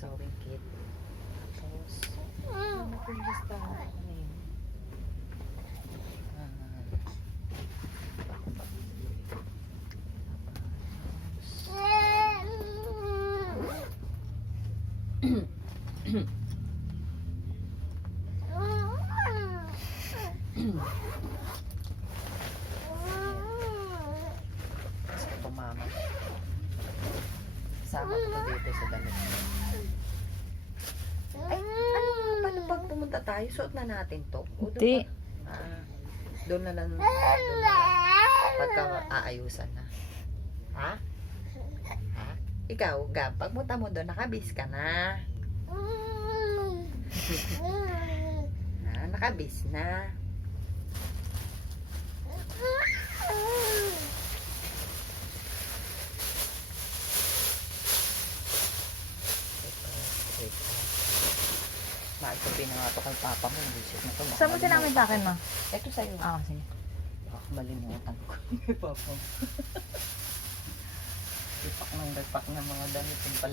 sewing kit. Tapos, ano po yung listahan? Ano yun? Gusto ko mama. Sama ko to dito sa damit. Ay, ano nga pala pag pumunta tayo, suot na natin to? O, Hindi. Doon na lang. Pagka aayusan na. Ha? Ha? Ikaw, Gab, pagpunta mo doon, nakabis ka na. Nakabis na. Bakit ko pinangato kay Papa mo? Bullshit na to. Baka Saan mo sinamin malimutan sa akin, ko. ma? Ito sa'yo. Ah, sige. Baka malimutan ko. Papa mo. Ipak ng mga damit yung pala.